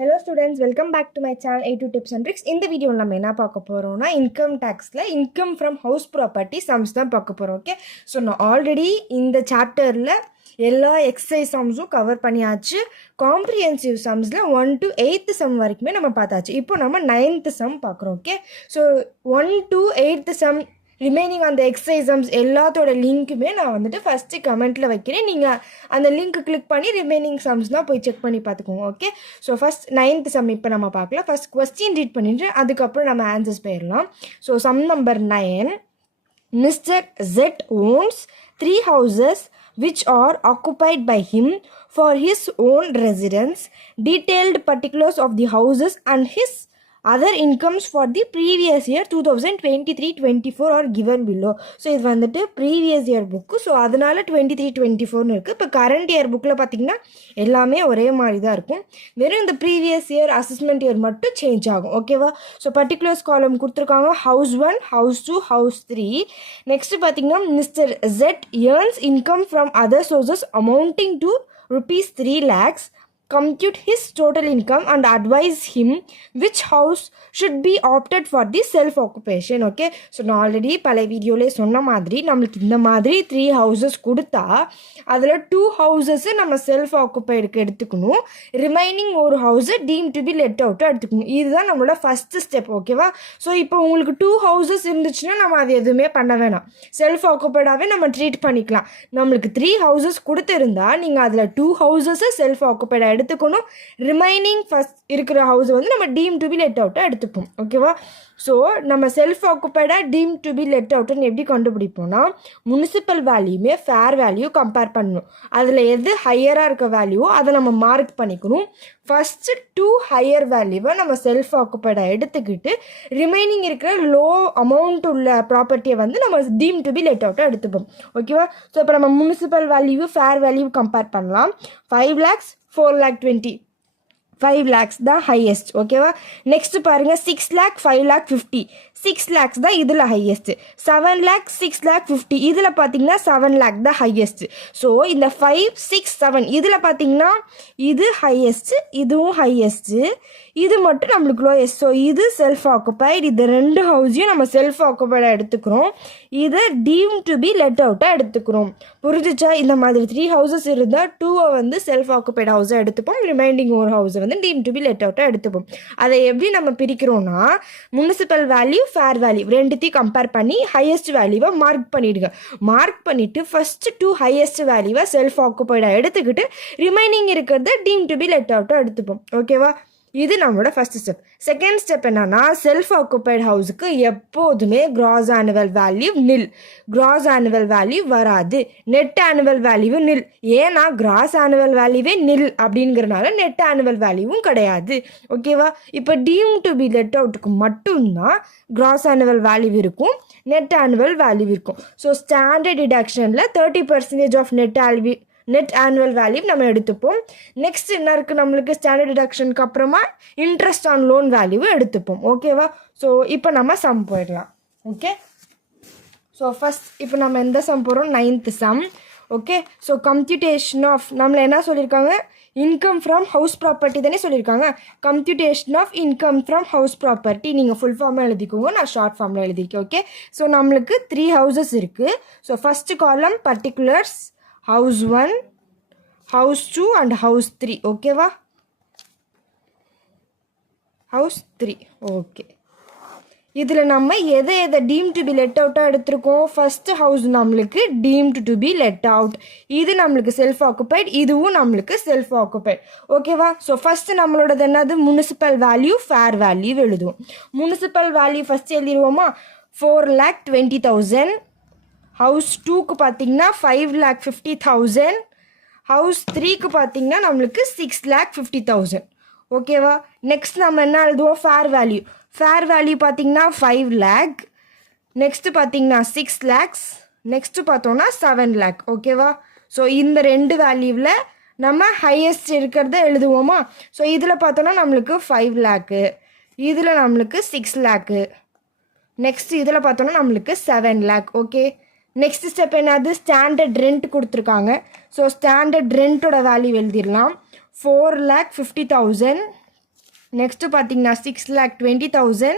Hello students, welcome back to my channel A2 Tips and Tricks. இந்த வீடியோவில் நம்ம என்ன பார்க்க போகிறோம்னா இன்கம் டேக்ஸில் income from house property sums தான் பார்க்க போகிறோம். ஓகே, ஸோ நான் ஆல்ரெடி இந்த சாப்டரில் எல்லா எக்ஸசைஸ் சம்ஸும் கவர் பண்ணியாச்சு. காம்ப்ரிஹென்சிவ் சம்ஸில் 1 to 8th சம் வரைக்குமே நம்ம பார்த்தாச்சு. இப்போ நம்ம 9th சம் பார்க்குறோம். Okay, so 1 to 8th sum remaining அந்த எக்ஸசைசம்ஸ் எல்லாத்தோட லிங்க்குமே நான் வந்துட்டு ஃபஸ்ட்டு கமெண்ட்டில் வைக்கிறேன். நீங்கள் அந்த லிங்க் கிளிக் பண்ணி ரிமைனிங் சம்ஸ்லாம் போய் செக் பண்ணி பார்த்துக்கோங்க. Okay, so first 9th some இப்போ நம்ம பார்க்கலாம். ஃபஸ்ட் கொஸ்டின் ரீட் பண்ணிட்டு அதுக்கப்புறம் நம்ம ஆன்சர்ஸ் போயிடலாம். So sum number 9. Mr. Z owns 3 houses which are occupied by him for his own residence. Detailed particulars of the houses and his other incomes for the previous year 2023-24 are given below. So இது வந்துட்டு previous year book. So அதனால் 23-24 இருக்குது. இப்போ current year புக்கில் பார்த்திங்கன்னா எல்லாமே ஒரே மாதிரி தான் இருக்கும். வெறும் இந்த ப்ரீவியஸ் இயர் அசஸ்மெண்ட் இயர் மட்டும் சேஞ்ச் ஆகும். ஓகேவா? ஸோ பர்டிகுலர்ஸ் காலம் கொடுத்துருக்காங்க. House 1, house 2, house 3. நெக்ஸ்ட்டு பார்த்திங்கன்னா mister Z earns income from other sources amounting to ₹3 lakhs. Compute his total income and advise him which house should be opted for the self occupation. Okay, so நான் already பல வீடியோலேயே சொன்ன மாதிரி நம்மளுக்கு இந்த மாதிரி 3 houses கொடுத்தா அதில் 2 houses நம்ம செல்ஃப் ஆக்குப்பைடுக்கு எடுத்துக்கணும். ரிமைனிங் ஒரு ஹவுஸை டீம் டு பி லெட் அவுட்டாக எடுத்துக்கணும். இதுதான் நம்மளோட ஃபஸ்ட்டு ஸ்டெப். ஓகேவா? ஸோ இப்போ உங்களுக்கு 2 houses இருந்துச்சுன்னா நம்ம அது எதுவுமே பண்ண வேணாம், செல்ஃப் ஆக்குப்பைடாகவே நம்ம ட்ரீட் பண்ணிக்கலாம். நம்மளுக்கு 3 houses கொடுத்துருந்தா நீங்கள் அதில் 2 houses செல்ஃப் ஆக்குப்பைடாக எடுத்துக்கணும். ரிமைனிங் ஃபஸ்ட் இருக்கிற ஹவுஸ் வந்து நம்ம டீம் டு பி லெட் அவுட்டாக எடுத்துப்போம். ஓகேவா? ஸோ நம்ம செல்ஃப் ஆக்குப்பைடாக டீம் டு பி லெட் அவுட்டுன்னு எப்படி கண்டுபிடிப்போம்னா முனிசிபல் வேல்யூமே ஃபேர் வேல்யூ கம்பேர் பண்ணணும். அதில் எது ஹையராக இருக்க வேல்யூவோ அதை நம்ம மார்க் பண்ணிக்கணும். ஃபஸ்ட்டு 2 ஹையர் வேல்யூவை நம்ம செல்ஃப் ஆக்குப்பைடாக எடுத்துக்கிட்டு ரிமைனிங் இருக்கிற லோ அமௌண்ட் உள்ள ப்ராப்பர்ட்டியை வந்து நம்ம டீம் டு பி லெட் அவுட்டாக எடுத்துப்போம். ஓகேவா? ஸோ இப்போ நம்ம municipal value fair value compare பண்ணலாம். 5 lakhs 4 lakh 20, 5 lakhs தான் ஹையஸ்ட். ஓகேவா? நெக்ஸ்ட் பாருங்க 6 lakh 5 lakh 50, 6 lakhs தான் இதில் ஹையஸ்ட். 7 lakh 6 lakh 50 இதில் பார்த்தீங்கன்னா 7 lakh தான் ஹையஸ்ட். ஸோ இந்த 5 6 7 இதில் பார்த்தீங்கன்னா இது ஹையஸ்ட், இதுவும் ஹையஸ்ட்டு, இது மட்டும் நம்மளுக்கு லோயஸ்ட். ஸோ இது செல்ஃப் ஆக்குப்பைடு. இது 2 ஹவுஸையும் நம்ம செல்ஃப் ஆக்குப்பைடாக எடுத்துக்கிறோம். இதை டீம் டு பி லெட் அவுட்டாக எடுத்துக்கிறோம். புரிஞ்சிச்சா? இந்த மாதிரி 3 houses இருந்தால் 2 வந்து செல்ஃப் ஆக்குப்பைடு ஹவுஸாக எடுத்துப்போம். ரிமைனிங் ஒரு ஹவுஸை வந்து டீம் டு பி லெட் அவுட்டாக எடுத்துப்போம். அதை எப்படி நம்ம பிரிக்கிறோன்னா முனிசிபல் வேல்யூ ஃபேர் வேல்யூ ரெண்டுத்தையும் கம்பேர் பண்ணி ஹையஸ்ட் வேல்யூவை மார்க் பண்ணிவிடுங்க. மார்க் பண்ணிவிட்டு ஃபஸ்ட்டு 2 ஹையஸ்ட் வேல்யூவை செல்ஃப் ஆக்குப்பைடாக எடுத்துக்கிட்டு ரிமைனிங் இருக்கிறத டீம் டு பி லெட் அவுட்டாக எடுத்துப்போம். ஓகேவா? இது நம்மளோட ஃபஸ்ட் ஸ்டெப். செகண்ட் ஸ்டெப் என்னன்னா செல்ஃப் ஆக்குப்பைடு ஹவுஸுக்கு எப்போதுமே கிராஸ் ஆனுவல் வேல்யூ நில். கிராஸ் ஆனுவல் வேல்யூ வராது, நெட் ஆனுவல் வேல்யூ நில். ஏன்னா கிராஸ் ஆனுவல் வேல்யூவே நில் அப்படிங்கிறனால நெட் ஆனுவல் வேல்யூவும் கிடையாது. ஓகேவா? இப்போ டீம் டு பி லெட் அவுட்டுக்கு மட்டும்தான் கிராஸ் ஆனுவல் வேல்யூ இருக்கும், நெட் ஆனுவல் வேல்யூ இருக்கும். ஸோ ஸ்டாண்டர்ட் டிடக்ஷனில் 30% ஆஃப் நெட் ஆனுவல் வேல்யூ நம்ம எடுத்துப்போம். நெக்ஸ்ட் என்ன இருக்குது நம்மளுக்கு ஸ்டாண்டர்ட் டிடக்ஷனுக்கு அப்புறமா இன்ட்ரெஸ்ட் ஆன் லோன் வேல்யூவை எடுத்துப்போம். ஓகேவா? ஸோ இப்போ நம்ம சம் போயிடலாம். ஓகே, ஸோ ஃபஸ்ட் இப்போ நம்ம எந்த சம் போகிறோம்? 9th sum. Okay, so computation of நம்மளை என்ன சொல்லியிருக்காங்க? இன்கம் ஃப்ரம் ஹவுஸ் ப்ராப்பர்ட்டி தானே சொல்லியிருக்காங்க. Computation of income from house property நீங்கள் ஃபுல் ஃபார்மில் எழுதிக்கோங்க, நான் ஷார்ட் ஃபார்மில் எழுதிருக்கேன். ஓகே, ஸோ நம்மளுக்கு 3 houses இருக்குது. So first column particulars house 1, house 2 and house 3. ஓகேவா? ஹவுஸ் 3. ஓகே, இதில் நம்ம எதை டீம் டு பி லெட் அவுட்டாக எடுத்திருக்கோம்? ஃபஸ்ட்டு ஹவுஸ் நம்மளுக்கு deemed to be let out. இது நம்மளுக்கு செல்ஃப் ஆக்குப்பைட், இதுவும் நம்மளுக்கு செல்ஃப் ஆக்குப்பைட். ஓகேவா? ஸோ ஃபஸ்ட்டு நம்மளோடது என்னது? முனிசிபல் வேல்யூ ஃபேர் வேல்யூ எழுதுவோம். முனிசிபல் வேல்யூ ஃபஸ்ட்டு எழுதிடுவோமா? 4 lakh 20,000. ஹவுஸ் 2க்கு பார்த்தீங்கன்னா 5 lakh 50,000. ஹவுஸ் 3க்கு பார்த்தீங்கன்னா நம்மளுக்கு 6 lakh 50,000. ஓகேவா? நெக்ஸ்ட் நம்ம என்ன எழுதுவோம்? Fair value. ஃபேர் வேல்யூ பார்த்தீங்கன்னா 5 lakh. நெக்ஸ்ட்டு பார்த்தீங்கன்னா 6 lakhs. நெக்ஸ்ட்டு பார்த்தோன்னா 7 lakh. ஓகேவா? ஸோ இந்த 2 வேல்யூவில் நம்ம ஹையஸ்ட் இருக்கிறத எழுதுவோமா? ஸோ இதில் பார்த்தோன்னா நம்மளுக்கு 5 lakh, இதில் நம்மளுக்கு 6 lakh, நெக்ஸ்ட் இதில் பார்த்தோன்னா நம்மளுக்கு 7 lakh. ஓகே, நெக்ஸ்ட் ஸ்டெப் என்னது? ஸ்டாண்டர்ட் ரெண்ட் கொடுத்துருக்காங்க. ஸோ ஸ்டாண்டர்ட் ரெண்ட்டோட வேல்யூ எழுதிடலாம். 4 lakh 50,000 நெக்ஸ்ட்டு பார்த்தீங்கன்னா 6,20,000.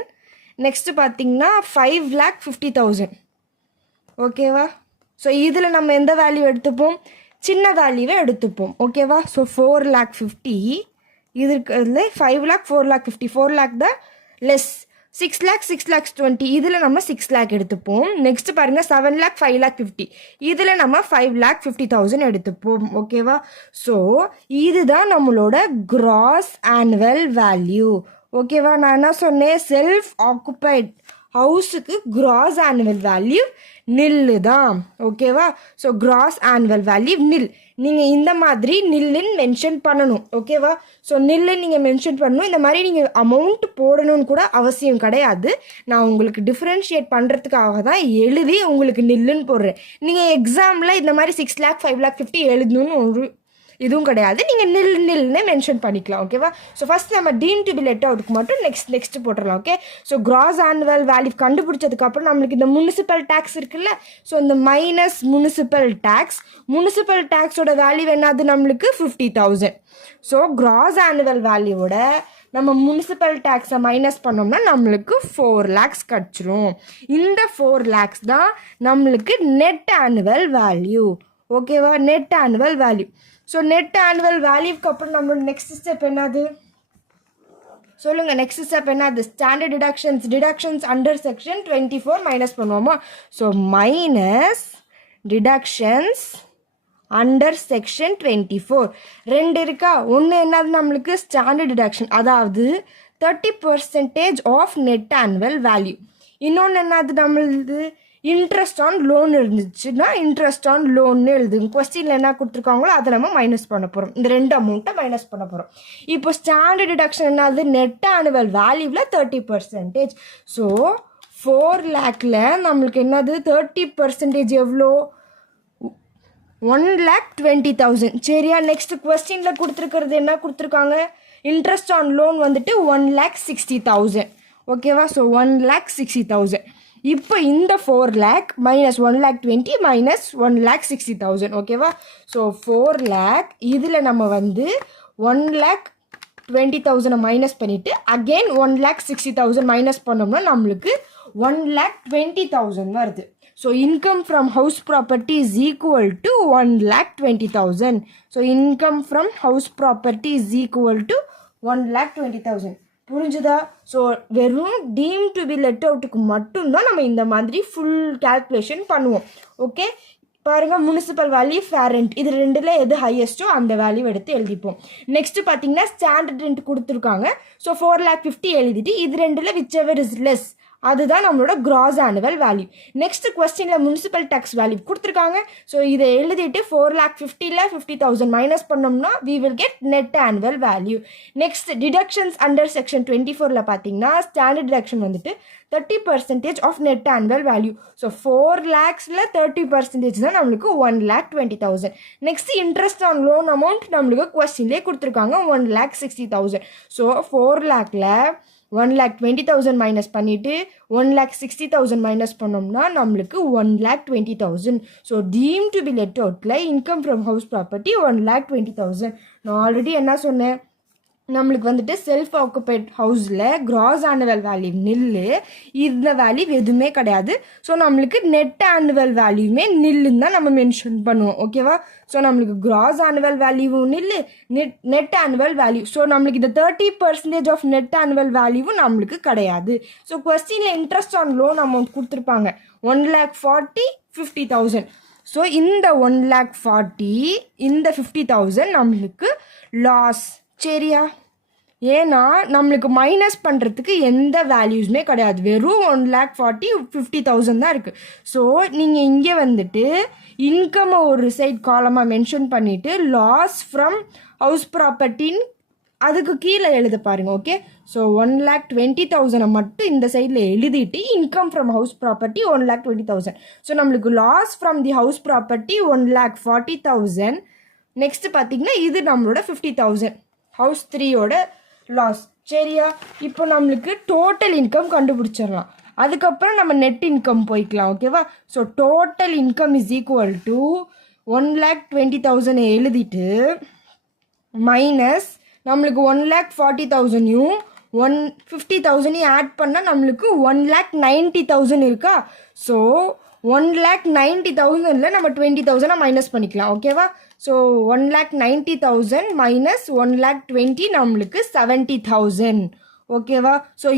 நெக்ஸ்ட்டு பார்த்தீங்கன்னா 5,50,000. ஓகேவா? ஸோ இதில் நம்ம எந்த வேல்யூ எடுத்துப்போம்? சின்ன வேல்யூவை எடுத்துப்போம். ஓகேவா? ஸோ 4,50,000 இது இருக்கிறதுல 5 lakh 4 lakh 50 4 lakh தான் லெஸ். 6 lakh 6 lakhs 20 இதில் நம்ம 6 lakh எடுத்துப்போம். நெக்ஸ்ட் பாருங்கள் 7 lakh 5 lakh 50 இதில் நம்ம 5,50,000 எடுத்துப்போம். ஓகேவா? ஸோ இதுதான் நம்மளோட கிராஸ் ஆனுவல் வேல்யூ. ஓகேவா? நான் என்ன சொன்னேன்? செல்ஃப் ஆக்குபைட் ஹவுஸுக்கு கிராஸ் ஆனுவல் வேல்யூ நில்லு தான். ஓகேவா? ஸோ கிராஸ் ஆனுவல் வேல்யூ நில். நீங்கள் இந்த மாதிரி நில்லுன்னு மென்ஷன் பண்ணணும். ஓகேவா? ஸோ நில்லுன்னு நீங்கள் மென்ஷன் பண்ணணும். இந்த மாதிரி நீங்கள் அமௌண்ட் போடணும்னு கூட அவசியம் கிடையாது. நான் உங்களுக்கு டிஃப்ரென்ஷியேட் பண்ணுறதுக்காக தான் எழுதி உங்களுக்கு நில்லுன்னு போடுறேன். நீங்கள் எக்ஸாமில் இந்த மாதிரி 6 lakh 5 lakh 50 எழுதணும்னு ஒரு இதுவும் கிடையாது. நீங்கள் நில்னு மென்ஷன் பண்ணிக்கலாம். ஓகேவா? ஸோ ஃபஸ்ட் நம்ம டீம் டு பி லெட் அவுட்டுக்கு மட்டும் நெக்ஸ்ட் போட்டுடலாம். Okay? So gross annual value கண்டுபிடிச்சதுக்கப்புறம் நம்மளுக்கு இந்த முனிசிபல் டேக்ஸ் இருக்குல்ல, ஸோ இந்த மைனஸ் முனிசிபல் டேக்ஸோட வேல்யூ என்னது? நம்மளுக்கு 50,000. ஸோ கிராஸ் ஆனுவல் வேல்யூவோட நம்ம முனிசிபல் டேக்ஸை மைனஸ் பண்ணோம்னா நம்மளுக்கு 4 lakhs கிடச்சிரும். இந்த 4 lakhs தான் நம்மளுக்கு நெட் ஆனுவல் வேல்யூ. ஓகேவா? Net annual value. So net annual வேல்யூக்கு அப்புறம் நம்மளோட நெக்ஸ்ட் ஸ்டெப் என்னது சொல்லுங்கள்? நெக்ஸ்ட் ஸ்டெப் என்னது? Standard deductions under section 24 minus பண்ணுவோமா? So minus deductions under section 24 ரெண்டு இருக்கா? ஒன்று என்னது நம்மளுக்கு? ஸ்டாண்டர்ட் டிடக்ஷன், அதாவது 30% ஆஃப் நெட் ஆனுவல் வேல்யூ. இன்னொன்று என்னது நம்மளுது? இன்ட்ரெஸ்ட் ஆன் லோன் இருந்துச்சுன்னா இன்ட்ரெஸ்ட் ஆன் லோன்னு எழுதுங்க. கொஸ்டினில் என்ன கொடுத்துருக்காங்களோ அதை நம்ம மைனஸ் பண்ண போகிறோம். இந்த ரெண்டு அமௌண்ட்டை மைனஸ் பண்ண போகிறோம். இப்போ ஸ்டாண்டர்ட் டிடக்ஷன் என்னது? நெட் ஆனுவல் வேல்யூவில் 30%. ஸோ 4 lakhல நம்மளுக்கு என்னது? 30% எவ்வளோ? 1,20,000. சரியா? நெக்ஸ்ட் கொஸ்டினில் கொடுத்துருக்கிறது என்ன கொடுத்துருக்காங்க? இன்ட்ரெஸ்ட் ஆன் லோன் வந்துட்டு 1,60,000. ஓகேவா? ஸோ 1,60,000. இப்போ இந்த 4 lakh மைனஸ் 1,20,000 மைனஸ் 1,60,000. ஓகேவா? ஸோ 4 lakh இதில் நம்ம வந்து 1,20,000 மைனஸ் பண்ணிவிட்டு அகெயின் 1,60,000 மைனஸ் பண்ணோம்னா நம்மளுக்கு 1,20,000 வருது. So income from house property is equal to 1,20,000. So income from house property is equal to 1,20,000. புரிஞ்சுதா? ஸோ வெறும் டீம் டு பி லெட் அவுட்டுக்கு மட்டும்தான் நம்ம இந்த மாதிரி ஃபுல் கேல்குலேஷன் பண்ணுவோம். ஓகே? பாருங்கள், முனிசிபல் வேல்யூ, ஃபேர் ரெண்ட், இது ரெண்டில் எது ஹையஸ்ட்டோ அந்த வேல்யூ எடுத்து எழுதிப்போம். நெக்ஸ்ட்டு பார்த்தீங்கன்னா ஸ்டாண்டர்ட் ரெண்ட் கொடுத்துருக்காங்க. ஸோ 4,50,000 எழுதிட்டு இது ரெண்டில் விச் எவர் இஸ் லெஸ் அதுதான் நம்மளோட கிராஸ் ஆனுவல் வேல்யூ. நெக்ஸ்ட் கொஸ்டினில் முனிசிபல் டேக்ஸ் வேல்யூ கொடுத்துருக்காங்க. ஸோ இதை எழுதிட்டு 4,50,000 50,000 மைனஸ் பண்ணோம்னா we will get net annual value. Next deductions under section 24 பார்த்தீங்கன்னா ஸ்டாண்டர்ட் டிடக்ஷன் வந்துட்டு 30% of net annual value. So 4 lakhsல 30% தான் நம்மளுக்கு 1,20,000. Next interest on loan amount நம்மளுக்கு கொஸ்டின்லேயே கொடுத்துருக்காங்க 1,60,000. ஸோ 4 lakhல 1,20,000 மைனஸ் பண்ணிவிட்டு 1,60,000 மைனஸ் பண்ணோம்னா நம்மளுக்கு 1,20,000. So deem to be let அவுட்டில் இன்கம் ஃப்ரம் ஹவுஸ் ப்ராப்பர்ட்டி 1,20,000. நான் ஆல்ரெடி என்ன சொன்னேன்? நம்மளுக்கு வந்துட்டு செல்ஃப் ஆக்குபைட் ஹவுஸில் கிராஸ் ஆனுவல் வேல்யூ நில்லு, இந்த வேல்யூ எதுவுமே கிடையாது. ஸோ நம்மளுக்கு நெட் ஆனுவல் வேல்யூமே நில்லுன்னு தான் நம்ம மென்ஷன் பண்ணுவோம். ஓகேவா? ஸோ நம்மளுக்கு கிராஸ் ஆனுவல் வேல்யூவும் நில்லு, நெட் ஆனுவல் வேல்யூ. ஸோ நம்மளுக்கு இந்த 30% ஆஃப் நெட் ஆனுவல் வேல்யூவும் நம்மளுக்கு கிடையாது. ஸோ கொஸ்டினில் இன்ட்ரெஸ்ட் ஆன் லோன் அமௌண்ட் கொடுத்துருப்பாங்க 1,40,000 50,000. ஸோ இந்த 1,40,000 இந்த 50,000 நம்மளுக்கு லாஸ். சரியா? ஏன்னா நம்மளுக்கு மைனஸ் பண்ணுறதுக்கு எந்த வேல்யூஸுமே கிடையாது, வெறும் 1,40,000 50,000 தான் இருக்குது. ஸோ நீங்கள் இங்கே வந்துட்டு இன்கம்மை ஒரு சைட் காலமாக மென்ஷன் பண்ணிவிட்டு லாஸ் ஃப்ரம் ஹவுஸ் ப்ராப்பர்ட்டின்னு அதுக்கு கீழே எழுத பாருங்கள். ஓகே? ஸோ 1,20,000 மட்டும் இந்த சைடில் எழுதிட்டு income from house property 1,20,000. So நம்மளுக்கு loss from the house property 1,40,000. Next பார்த்தீங்கன்னா இது நம்மளோட 50,000 ஹவுஸ் 3யோட லாஸ். சரியா? இப்போ நம்மளுக்கு டோட்டல் இன்கம் கண்டுபிடிச்சிடலாம். அதுக்கப்புறம் நம்ம நெட் இன்கம் போய்க்கலாம். ஓகேவா? So total income is equal to 1,20,000 எழுதிட்டு மைனஸ் நம்மளுக்கு 1,40,000 50,000 ஆட் பண்ணால் நம்மளுக்கு 1,90,000 இருக்கா. ஸோ 1,90,000 நம்ம 20,000 மைனஸ் பண்ணிக்கலாம். ஓகேவா. ஸோ 1,90,000 மைனஸ் 1,20,000 நம்மளுக்கு 70,000. ஓகேவா. ஸோ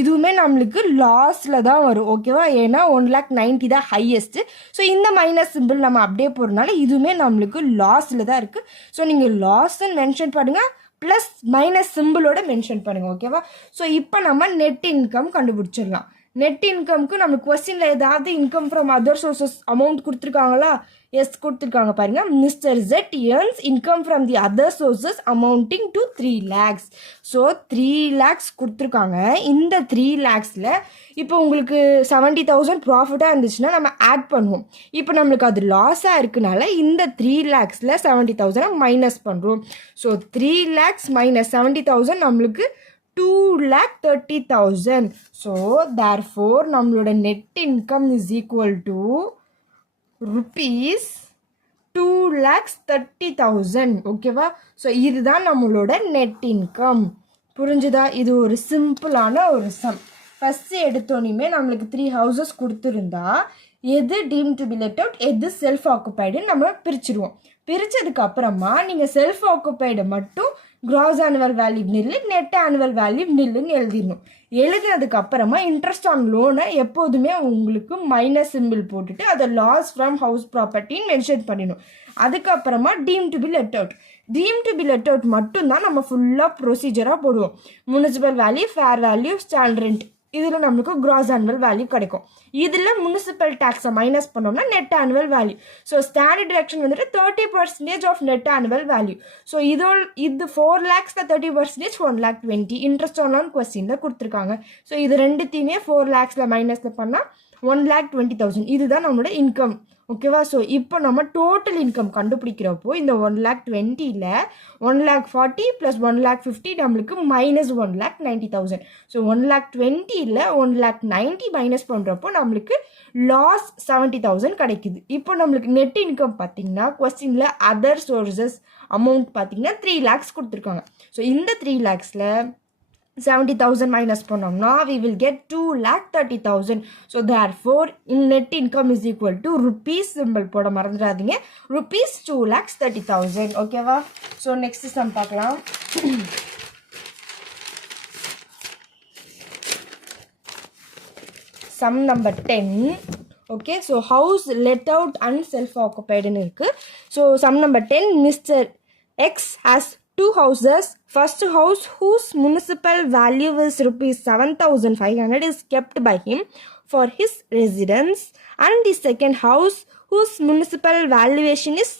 இதுவுமே நம்மளுக்கு லாஸில் தான் வரும். ஓகேவா. ஏன்னா 1,90,000 தான் ஹையஸ்ட்டு. ஸோ இந்த மைனஸ் சிம்பிள் நம்ம அப்படியே போகிறதுனால இதுவுமே நம்மளுக்கு லாஸில் தான் இருக்குது. ஸோ நீங்கள் லாஸ்ன்னு மென்ஷன் பண்ணுங்கள், ப்ளஸ் மைனஸ் சிம்பிளோட மென்ஷன் பண்ணுங்கள். ஓகேவா. ஸோ இப்போ நம்ம நெட் இன்கம் கண்டுபிடிச்சிடலாம். நெட் இன்கம்க்கு நம்ம கொஸ்டினில் ஏதாவது income from other sources amount கொடுத்துருக்காங்களா? எஸ் கொடுத்துருக்காங்க பாருங்கள். Mister Z earns income from the other sources amounting to 3 lakhs. So 3 lakhs கொடுத்துருக்காங்க. இந்த 3 lakhஸில் இப்போ உங்களுக்கு 70,000 ப்ராஃபிட்டாக இருந்துச்சுன்னா நம்ம ஆட் பண்ணுவோம். இப்போ நம்மளுக்கு அது லாஸாக இருக்குனால இந்த 3 lakhஸில் 70,000 மைனஸ் பண்ணுறோம். ஸோ 3 lakhs மைனஸ் 70,000 நம்மளுக்கு 2,30,000. ஸோ therefore நம்மளோட net income is equal to rupees 2,30,000. ஓகேவா. ஸோ இதுதான் நம்மளோட நெட் இன்கம். புரிஞ்சுதா. இது ஒரு சிம்பிளான ஒரு சம். ஃபஸ்ட்டு எடுத்தோன்னே நம்மளுக்கு 3 ஹவுசஸ் கொடுத்துருந்தா எது deemed to be let out, எது செல்ஃப் ஆக்குப்பைடுன்னு நம்ம பிரிச்சுருவோம். பிரித்ததுக்கு அப்புறமா நீங்கள் செல்ஃப் ஆக்குப்பைடை மட்டும் gross annual value nil, net annual value நில்லுன்னு எழுதிடணும். எழுதினதுக்கு அப்புறமா இன்ட்ரெஸ்ட் ஆன் லோனை எப்போதுமே உங்களுக்கு மைனஸ் சிம்பிள் போட்டுட்டு அதை லாஸ் ஃப்ரம் ஹவுஸ் ப்ராப்பர்ட்டின்னு மென்ஷன் பண்ணிடணும். அதுக்கப்புறமா deemed to be let out. Deemed to be let out மட்டும்தான் நம்ம ஃபுல்லாக ப்ரொசீஜராக போடுவோம். Municipal value, fair value, stand rent, இதில் நம்மளுக்கு கிராஸ் ஆனுவல் வேல்யூ கிடைக்கும். இதில் முனிசிபல் டேக்ஸை மைனஸ் பண்ணோம்னா net annual value. So standard deduction வந்துட்டு 30% of net annual value. So இது 4 lakhsல 30% 1,20,000 இன்ட்ரெஸ்ட் ஆன் லோன் கொஸ்டினில் கொடுத்துருக்காங்க. ஸோ இது ரெண்டுத்தையுமே 4 lakhsல மைனஸில் பண்ணால் 1,20,000. இதுதான் நம்மளோட இன்கம். ஓகேவா. ஸோ இப்போ நம்ம டோட்டல் இன்கம் கண்டுபிடிக்கிறப்போ இந்த 1,20,000ல் 1,40,000 ப்ளஸ் 1,50,000 நம்மளுக்கு மைனஸ் 1,90,000. ஸோ 1,20,000ல் 1,90,000 மைனஸ் பண்ணுறப்போ நம்மளுக்கு லாஸ் 70,000 கிடைக்குது. இப்போ நம்மளுக்கு நெட் இன்கம் பார்த்தீங்கன்னா கொஸ்டினில் அதர் சோர்சஸ் அமௌண்ட் பார்த்தீங்கன்னா 3 lakhs கொடுத்துருக்காங்க. ஸோ இந்த 3 lakhsல 70,000 மைனஸ் பண்ணோம்னா we will get 2,30,000. so therefore net income is equal to rupees symbol போட மறந்துடாதீங்க, rupees 2,30,000. ஓகேவா. ஸோ நெக்ஸ்ட் சம் பார்க்கலாம். Sum number 10. Okay. So house let out and self ஆக்குபைடுன்னு இருக்குது. So sum number 10. Mr X has 2 houses. First house whose municipal value is rupees 7,500 is kept by him for his residence, and the second house whose municipal valuation is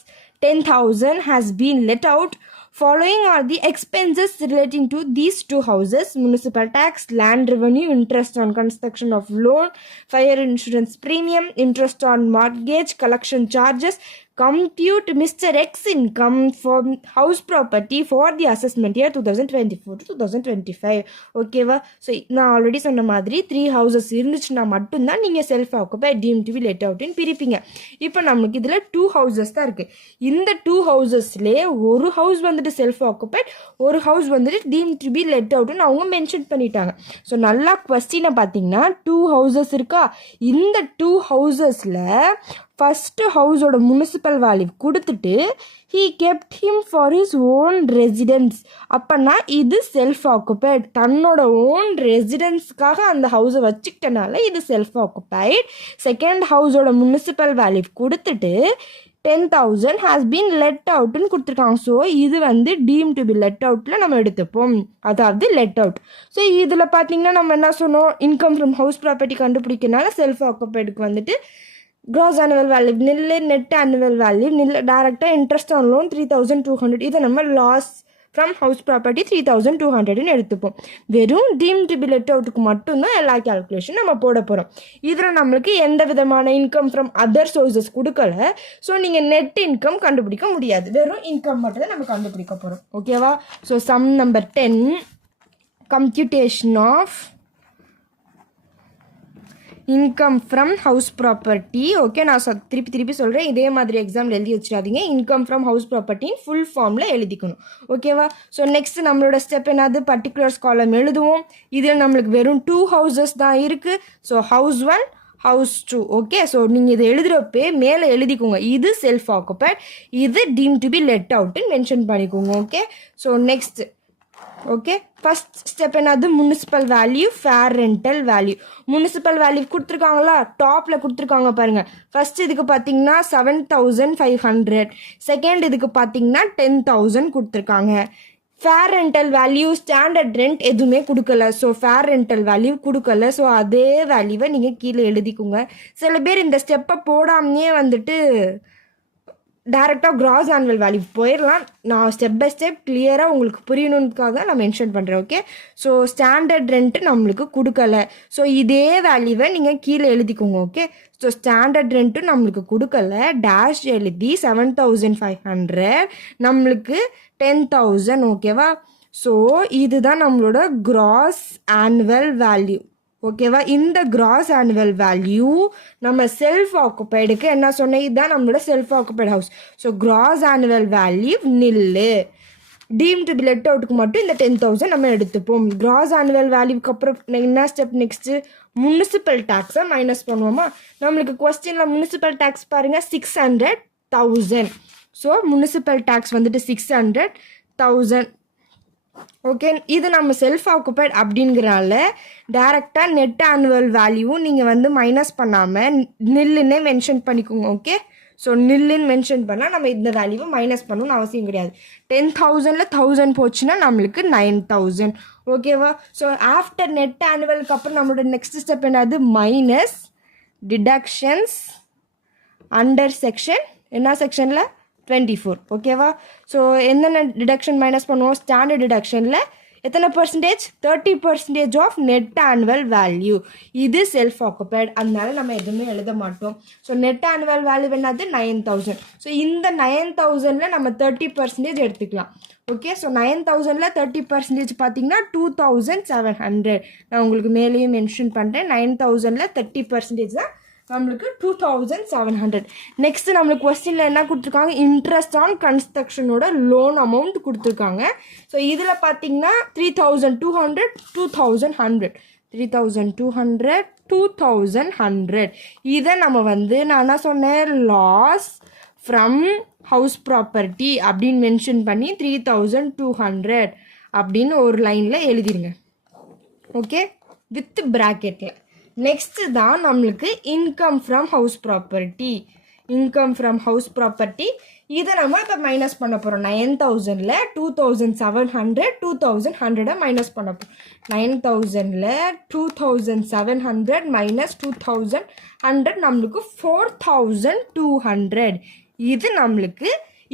10,000 has been let out. Following are the expenses relating to these 2 houses: municipal tax, land revenue, interest on construction of loan, fire insurance premium, interest on mortgage, collection charges. Compute Mr. X income from house property for the assessment year 2024 to 2025. ஓகேவா. So நான் already சொன்ன மாதிரி 3 houses இருந்துச்சுன்னா மட்டும்தான் நீங்கள் self occupy deem to be let அவுட்னு பிரிப்பீங்க. இப்போ நமக்கு இதில் 2 houses தான் இருக்குது. இந்த 2 housesலேயே ஒரு ஹவுஸ் வந்துட்டு செல்ஃப் ஆக்குப்பைட், ஒரு ஹவுஸ் வந்துட்டு டீம் டு பி லெட் அவுட்னு அவங்க மென்ஷன் பண்ணிட்டாங்க. ஸோ நல்லா கொஸ்டினை பார்த்தீங்கன்னா 2 houses இருக்கா. இந்த 2 housesல ஃபஸ்ட்டு ஹவுஸோட முனிசிபல் வேல்யூ கொடுத்துட்டு he kept him for his own residence. அப்போனா இது செல்ஃப் ஆக்குப்பைட். தன்னோட ஓன் ரெசிடென்ஸ்க்காக அந்த ஹவுஸை வச்சுக்கிட்டனால இது செல்ஃப் ஆக்குப்பைட். செகண்ட் ஹவுஸோட முனிசிபல் வேல்யூ கொடுத்துட்டு 10,000 ஹாஸ் பீன் லெட் அவுட்னு கொடுத்துருக்காங்க. ஸோ இது வந்து டீம் டு பி லெட் அவுட்டில் நம்ம எடுத்துப்போம், அதாவது லெட் அவுட். ஸோ இதில் பார்த்தீங்கன்னா நம்ம என்ன சொன்னோம், இன்கம் ஃப்ரம் ஹவுஸ் ப்ராப்பர்ட்டி கண்டுபிடிக்கனால செல்ஃப் ஆக்குப்பைடுக்கு வந்துட்டு gross annual value நில்லு, நெட் ஆனுவல் வேல்யூ நில்லு, டேரெக்டாக இன்ட்ரெஸ்ட் ஆன் லோன் 3,200. இதை நம்ம லாஸ் ஃப்ரம் ஹவுஸ் ப்ராப்பர்ட்டி 3,200ன்னு எடுத்துப்போம். வெறும் டீம் டு பி லெட் அவுட்டுக்கு மட்டும்தான் எல்லா கேல்குலேஷன் நம்ம போட போகிறோம். இதில் நம்மளுக்கு எந்த விதமான இன்கம் ஃப்ரம் அதர் சோர்சஸ் கொடுக்கல. ஸோ நீங்கள் நெட் இன்கம் கண்டுபிடிக்க முடியாது, வெறும் இன்கம் மட்டும் தான் நம்ம கண்டுபிடிக்க போகிறோம். ஓகேவா. So sum number 10. Computation of income from house property. Okay, நான் திருப்பி சொல்கிறேன், இதே மாதிரி எக்ஸாம்பிள் எழுதி வச்சிடாதீங்க. இன்கம் ஃப்ரம் ஹவுஸ் ப்ராப்பர்ட்டின்னு ஃபுல் ஃபார்மில் எழுதிக்கணும். ஓகேவா? ஸோ நெக்ஸ்ட் நம்மளோட ஸ்டெப் என்னது, பர்டிகுலர்ஸ் காலம் எழுதுவோம். இதில் நம்மளுக்கு வெறும் 2 ஹவுசஸ் தான் இருக்குது. So house 1 house 2. Okay, so நீங்கள் இதை எழுதுகிறப்பே மேலே எழுதிக்கோங்க, இது செல்ஃப் ஆக்குபைட், இது டீம் டு பி லெட் அவுட்டுன்னு மென்ஷன் பண்ணிக்கோங்க. Okay, so next okay, first step என்னது, municipal value, fair rental value. Municipal value கொடுத்துருக்காங்களா, டாப்பில் கொடுத்துருக்காங்க பாருங்கள். ஃபர்ஸ்ட் இதுக்கு பார்த்தீங்கன்னா 7,500, செகண்ட் இதுக்கு பார்த்தீங்கன்னா 10,000 கொடுத்துருக்காங்க. Fair rental value, standard rent எதுவுமே கொடுக்கல. ஸோ ஃபேர் ரெண்டல் வேல்யூ கொடுக்கல. ஸோ அதே வேல்யூவை நீங்கள் கீழே எழுதிக்கோங்க. சில பேர் இந்த ஸ்டெப்பை போடாமையே வந்துட்டு டேரெக்டாக கிராஸ் ஆனுவல் வேல்யூ போயிடலாம். நான் ஸ்டெப் பை ஸ்டெப் கிளியராக உங்களுக்கு புரியணுன்றதுக்காக நான் மென்ஷன் பண்ணுறேன். ஓகே, ஸோ ஸ்டாண்டர்ட் ரெண்ட்டு நம்மளுக்கு கொடுக்கல. ஸோ இதே வேல்யூவை நீங்கள் கீழே எழுதிக்கோங்க. ஓகே, ஸோ ஸ்டாண்டர்ட் ரெண்ட்டு நம்மளுக்கு கொடுக்கல, டேஷ் எழுதி 7,500, நம்மளுக்கு 10,000. ஓகேவா? ஸோ இதுதான் நம்மளோட கிராஸ் ஆனுவல் வேல்யூ. ஓகேவா? இந்த கிராஸ் ஆனுவல் வேல்யூ நம்ம செல்ஃப் ஆக்குபைடுக்கு என்ன சொன்னேன், இதுதான் நம்மளோட self occupied house. So gross annual value நில்லு. டீம் டு பி லெட் அவுட்டுக்கு மட்டும் இந்த 10,000 நம்ம எடுத்துப்போம். கிராஸ் ஆனுவல் வேல்யூக்கு அப்புறம் என்ன ஸ்டெப், நெக்ஸ்ட்டு முனிசிபல் டேக்ஸை மைனஸ் பண்ணுவோமா. நம்மளுக்கு கொஸ்டினில் முனிசிபல் டேக்ஸ் பாருங்கள் 600,000. ஸோ முனிசிபல் டேக்ஸ் வந்துட்டு 600,000. ஓகே, இது நம்ம செல்ஃப் ஆக்குபைட் அப்படிங்கிறனால டேரெக்டாக நெட் ஆனுவல் வேல்யூ நீங்கள் வந்து மைனஸ் பண்ணாமல் நில்லுன்னே மென்ஷன் பண்ணிக்கோங்க. ஓகே, ஸோ நில்லுன்னு மென்ஷன் பண்ணால் நம்ம இந்த வேல்யூவை மைனஸ் பண்ணணும்னு அவசியம் கிடையாது. 10,000ல் 1,000 போச்சுன்னா நம்மளுக்கு 9,000. ஓகேவா? ஸோ ஆஃப்டர் நெட் ஆனுவலுக்கு அப்புறம் நம்மளோட நெக்ஸ்ட் ஸ்டெப் என்னது, மைனஸ் டிடக்ஷன்ஸ் அண்டர் செக்ஷன், என்ன செக்ஷனில் 24. ஓகேவா? ஸோ என்னென்ன டிடக்ஷன் மைனஸ் பண்ணுவோம், ஸ்டாண்டர்ட் டிடக்ஷனில் எத்தனை percentage, 30% of net annual value. இது செல்ஃப் ஆக்குபைட், அதனால நம்ம எதுவுமே எழுத மாட்டோம். ஸோ நெட் ஆனுவல் வேல்யூ என்னது 9,000. ஸோ இந்த 9,000ல் நம்ம 30% எடுத்துக்கலாம். ஓகே, ஸோ 9,000ல் 30% பார்த்தீங்கன்னா 2,700. நான் உங்களுக்கு மேலேயும் மென்ஷன் பண்ணுறேன், 9,000ல் 30% தான் நம்மளுக்கு 2,700. நெக்ஸ்ட் நம்மளுக்கு கொஸ்டினில் என்ன கொடுத்துருக்காங்க, இன்ட்ரெஸ்ட் ஆன் கன்ஸ்ட்ரக்ஷனோட லோன் அமௌண்ட் கொடுத்துருக்காங்க. ஸோ இதில் பார்த்தீங்கன்னா 3,200, 2,100, 3,200, 2,100. இதை நம்ம வந்து நான் என்ன சொன்னேன், லாஸ் ஃப்ரம் ஹவுஸ் ப்ராப்பர்ட்டி அப்படின்னு மென்ஷன் பண்ணி 3,200 அப்படின்னு ஒரு லைனில் எழுதிருங்க. ஓகே, வித் ப்ராக்கெட்டில். நெக்ஸ்ட்டு தான் நம்மளுக்கு income from house property. Income from house property இதை நம்ம இப்போ மைனஸ் பண்ண போகிறோம். 9,000ல் 2,700, 2,100 மைனஸ் பண்ண போகிறோம். 9,000ல் 2,700 மைனஸ் 2,100 நம்மளுக்கு 4,200. இது நம்மளுக்கு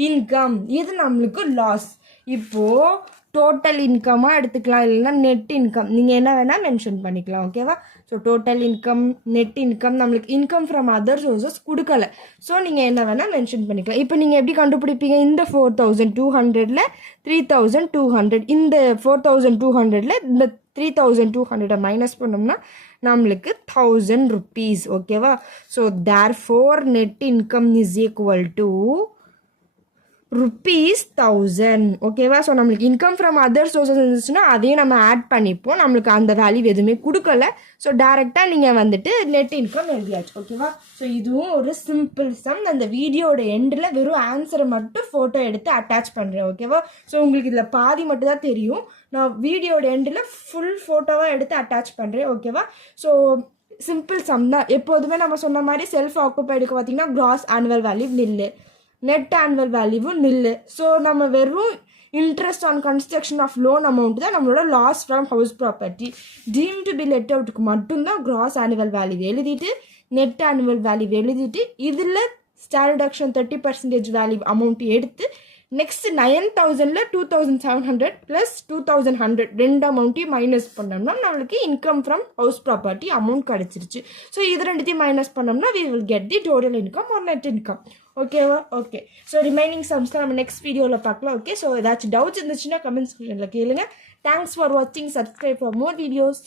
இன்கம், இது நம்மளுக்கு லாஸ். இப்போது டோட்டல் இன்கமாக எடுத்துக்கலாம், இல்லைன்னா நெட் இன்கம், நீங்கள் என்ன வேணால் மென்ஷன் பண்ணிக்கலாம். ஓகேவா? So total income, net income, நம்மளுக்கு இன்கம் ஃப்ரம் அதர் சோர்ஸஸ் கொடுக்கல. ஸோ நீங்கள் என்ன வேணால் மென்ஷன் பண்ணிக்கலாம். இப்போ நீங்கள் எப்படி கண்டுபிடிப்பீங்க, இந்த 4,200ல் 3,200, இந்த 4,200ல் இந்த 3,200 மைனஸ் பண்ணோம்னா நம்மளுக்கு 1,000 rupees. ஓகேவா? So therefore net income is equal to ₹1,000. ஓகேவா? ஸோ நம்மளுக்கு இன்கம் ஃப்ரம் அதர் சோர்ஸஸ் இருந்துச்சுன்னா அதையும் நம்ம ஆட் பண்ணிப்போம். நம்மளுக்கு அந்த வேல்யூ எதுவுமே கொடுக்கல. ஸோ டேரெக்டாக நீங்கள் வந்துட்டு நெட் இன்கம் எழுதியாச்சு. ஓகேவா? ஸோ இதுவும் ஒரு சிம்பிள் சம். அந்த வீடியோட எண்டில் வெறும் ஆன்சரை மட்டும் ஃபோட்டோ எடுத்து அட்டாச் பண்ணுறேன். ஓகேவா? ஸோ உங்களுக்கு இதில் பாதி மட்டும் தான் தெரியும். நான் வீடியோட எண்டில் ஃபுல் ஃபோட்டோவாக எடுத்து அட்டாச் பண்ணுறேன். ஓகேவா? ஸோ சிம்பிள் சம் தான். எப்போதுமே நம்ம சொன்ன மாதிரி செல்ஃப் ஆக்குபைடுக்கு பார்த்தீங்கன்னா gross annual value nil, net annual வேல்யூவும் நில்லு. ஸோ நம்ம வெறும் interest on construction of loan amount தான் நம்மளோட loss from house property. Deem to be let அவுட்டுக்கு மட்டும்தான் கிராஸ் ஆனுவல் வேல்யூ எழுதிட்டு நெட் ஆனுவல் வேல்யூ எழுதிட்டு இதில் ஸ்டாண்டர்ட் டிடக்ஷன் 30% வேல்யூ அமௌண்ட் எடுத்து நெக்ஸ்ட் 9,000ல் 2,700 ப்ளஸ் 2,100 ரெண்டு அமௌண்ட்டையும் மைனஸ் பண்ணோம்னா நம்மளுக்கு இன்கம் ஃப்ரம் ஹவுஸ் ப்ராப்பர்ட்டி அமௌண்ட் கிடச்சிருச்சு. ஸோ இது ரெண்டுத்தையும் மைனஸ் பண்ணோம்னா we will get the total income R net income. ஓகேவா? ஓகே. ஸோ ரிமைனிங் சம்ஸ்லாம் நம்ம நெக்ஸ்ட் வீடியோவில் பார்க்கலாம். ஓகே. ஸோ ஏதாச்சும் டவுட்ஸ் இருந்துச்சுன்னா கமெண்ட் செக்ஷனில் கேளுங்க. தேங்க்ஸ் ஃபார் வாட்சிங். Subscribe for more videos.